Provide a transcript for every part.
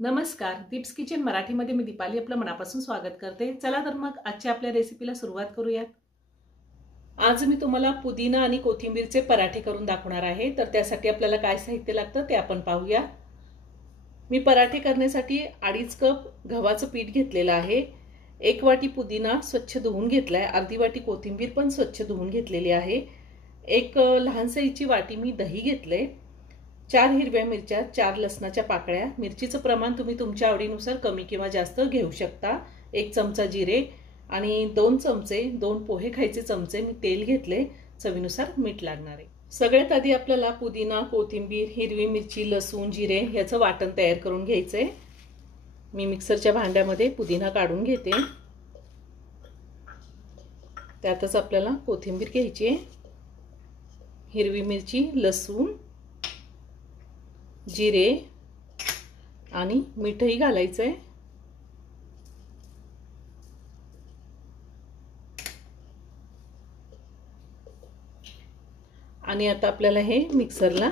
नमस्कार, दीप्स किचन मराठीमध्ये मी दीपाली आपलं मनापासून स्वागत करते। चला तर मग आजच्या आपल्या रेसिपीला सुरुवात करूयात। आज मी तुम्हाला पुदिना आणि कोथिंबीरचे पराठे करून दाखवणार आहे। तर त्यासाठी आपल्याला काय साहित्य लागतं ते आपण पाहूया। मी पराठे करण्यासाठी 2.5 कप गव्हाचं पीठ घेतलेलं आहे। 1 वाटी पुदिना स्वच्छ धुवून घेतलाय, अर्धी वाटी कोथिंबीर पण स्वच्छ धुवून घेतलेली आहे। एक लहान साईजची वाटी मी दही घेतले, 4 हिरव्या मिरच्या, 4 लसणाच्या पाकळ्या, मिरचीचं प्रमाण तुम्ही तुमच्या आवडीनुसार कमी किंवा जास्त घेऊ शकता, 1 चमचा जिरे आणि 2 चमचे 2 पोहे खायचे चमचे मी तेल घेतले, चवीनुसार मीठ लागणार आहे। सगळ्यात आधी आपल्याला पुदिना, कोथिंबीर, हिरवी मिरची, लसूण, जिरे याचं वाटण तयार करून घ्यायचंय। मी मिक्सरच्या भांड्यामध्ये पुदिना काढून घेते, त्यातच आपल्याला कोथिंबीर घ्यायची आहे, हिरवी मिरची, लसूण, जिरे आणि मीठही घालायचंय। आणि आता आपल्याला हे मिक्सरला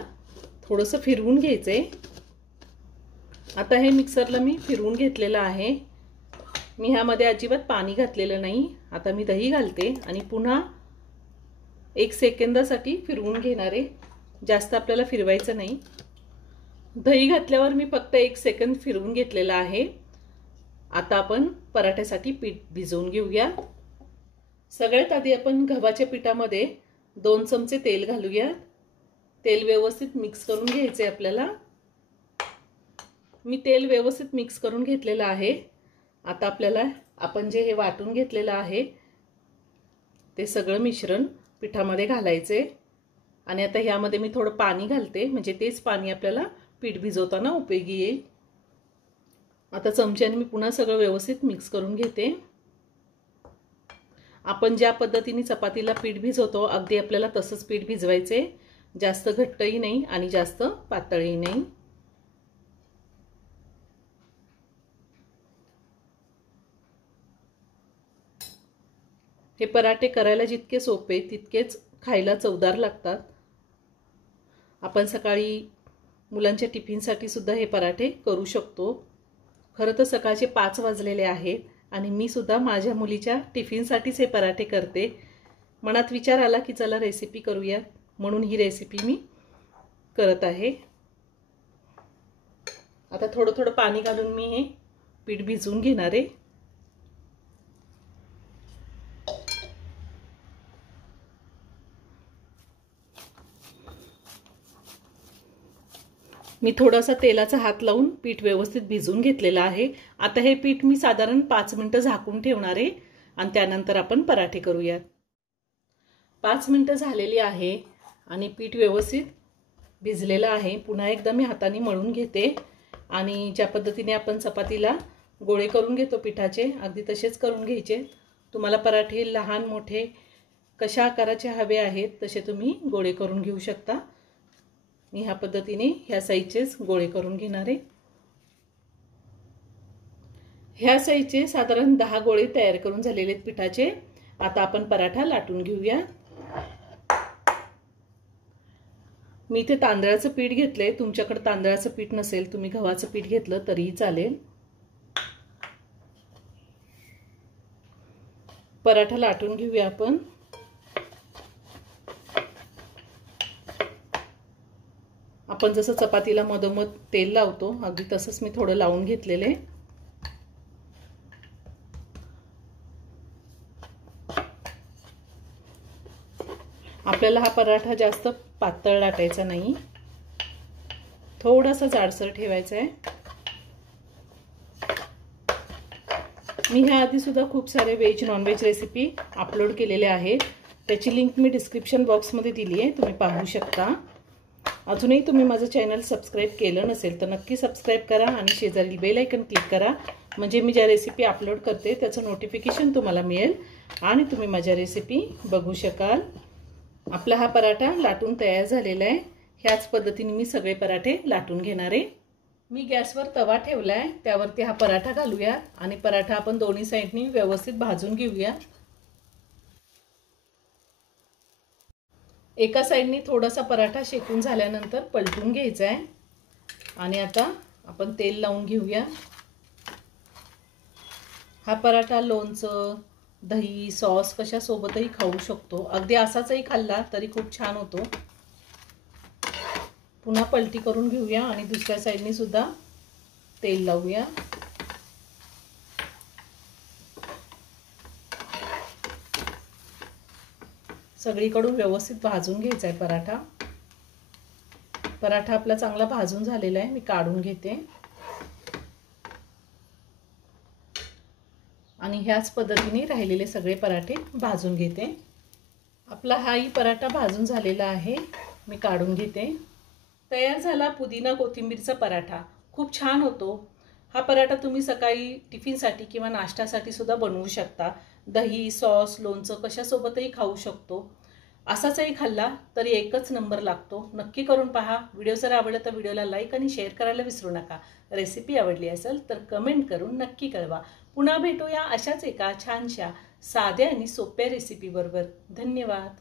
थोडंसं फिरवून घ्यायचंय। आता हे मिक्सरला मी फिरवून घेतलेलं आहे। मी ह्यामध्ये अजिबात पाणी घातलेलं नाही। आता मी दही घालते आणि पुन्हा 1 सेकंदासाठी फिरवून घेणार आहे, जास्त आपल्याला फिरवायचं नाही। दही घातल्यावर मी फक्त 1 सेकंद फिरवून घेतलेला आहे। आता आपण पराठ्यासाठी पीठ भिजवून घेऊया। सगळ्यात आधी आपण गव्हाच्या पिठामध्ये 2 चमचे तेल घालूया। तेल व्यवस्थित मिक्स करून घ्यायचे आपल्याला। मी तेल व्यवस्थित मिक्स करून घेतलेलं आहे। आता आपल्याला आपण जे हे वाटून घेतलेलं आहे ते सगळं मिश्रण पिठामध्ये घालायचे आणि आता ह्यामध्ये मी थोडं पाणी घालते, म्हणजे तेच पाणी आपल्याला पीठ भिजवताना उपयोगी येईल। आता चमच्याने मी पुन्हा सगळं व्यवस्थित मिक्स करून घेते। आपण ज्या पद्धतीने चपातीला पीठ भिजवतो अगदी आपल्याला तसंच पीठ भिजवायचे, जास्त घट्टही नाही आणि जास्त पातळही नाही। हे पराठे करायला जितके सोपे तितकेच खायला चवदार लागतात। आपण सकाळी मुलांच्या टिफिनसाठी सुद्धा हे पराठे करू शकतो। खरं तर सकाळचे 5 वाजलेले आहेत आणि मी सुद्धा माझ्या मुलीच्या टिफिनसाठीच हे पराठे करते। मनात विचार आला की चला रेसिपी करूया, म्हणून ही रेसिपी मी करत आहे। आता थोडं थोडं पाणी घालून मी हे पीठ भिजवून घेणार आहे। मी थोडासा तेलाचा हात लावून पीठ व्यवस्थित भिजवून घेतलेलं आहे। आता हे पीठ मी साधारण 5 मिनिटं झाकून ठेवणार आहे आणि त्यानंतर आपण पराठे करूयात। 5 मिनिटं झालेली आहे आणि पीठ व्यवस्थित भिजलेलं आहे। पुन्हा एकदा मी हाताने मळून घेते आणि ज्या पद्धतीने आपण चपातीला गोळे करून घेतो पिठाचे, अगदी तसेच करून घ्यायचे। तुम्हाला पराठे लहान मोठे कशा आकाराचे हवे आहेत तसे तुम्ही गोळे करून घेऊ शकता। मी ह्या पद्धतीने ह्या साईजचेच गोळे करून घेणार आहे। ह्या साईजचे साधारण 10 गोळे तयार करून झालेले आहेत पिठाचे। आता आपण पराठा लाटून घेऊया। मी इथे तांदळाचं पीठ घेतलंय, तुमच्याकडे तांदळाचं पीठ नसेल तुम्ही गव्हाचं पीठ घेतलं तरीही चालेल। पराठा लाटून घेऊया आपण। आपण जसं चपातीला मधोमध तेल लावतो अगदी तसंच मी थोडं लावून घेतलेले। आपल्याला हा पराठा जास्त पातळ लाटायचा नाही, थोडासा जाडसर ठेवायचा आहे। मी ह्या आधी सुद्धा खूप सारे veg non veg recipe upload केलेल्या आहेत, त्याची लिंक मी डिस्क्रिप्शन बॉक्समध्ये दिली आहे, तुम्ही पाहू शकता। अजूनही तुम्ही माझं चॅनल सबस्क्राइब केलं नसेल तर नक्की सबस्क्राइब करा आणि शेजारील बेल आयकन क्लिक करा, म्हणजे मी ज्या रेसिपी अपलोड करते त्याचं नोटिफिकेशन तुम्हाला मिळेल आणि तुम्ही माझ्या रेसिपी बघू शकाल। आपला हा पराठा लाटून तयार झालेला आहे। ह्याच पद्धतीने मी सगळे पराठे लाटून घेणार आहे। मी गॅसवर तवा ठेवलाय, त्यावरती हा पराठा घालूया आणि पराठा आपण दोन्ही साइडनी व्यवस्थित भाजून घेऊया। एका साइडनी थोडासा पराठा शेकून झाल्यानंतर पलटून घ्यायचा आहे आणि आता आपण तेल लावून घेऊया। हा पराठा लोणचं, दही, सॉस कशासोबतही खाऊ शकतो। अगदी असाचही खाल्ला तरी खूप छान होतो। पुन्हा पलटी करून घेऊया आणि दुसऱ्या साईडनी सुद्धा तेल लावूया। सगळीकडून व्यवस्थित भाजून घ्यायचा आहे पराठा। पराठा आपला चांगला भाजून झालेला आहे, मी काढून घेते आणि ह्याच पद्धतीने राहिलेले सगळे पराठे भाजून घेते। आपला हाही पराठा भाजून झालेला आहे, मी काढून घेते। तयार झाला पुदिना कोथिंबीरचा पराठा। खूप छान होतो हा पराठा। तुम्ही सकाळी टिफिनसाठी किंवा नाश्त्यासाठी सुद्धा बनवू शकता। दही, सॉस, लोणचं कशासोबतही खाऊ शकतो। असाचही खाल्ला तरी एकच नंबर लागतो। नक्की करून पहा। व्हिडिओ जर आवडला तर व्हिडिओला लाईक आणि शेअर करायला विसरू नका। रेसिपी आवडली असेल तर कमेंट करून नक्की कळवा। पुन्हा भेटूया अशाच एका छानशा साध्या आणि सोप्या रेसिपी बरोबर। धन्यवाद।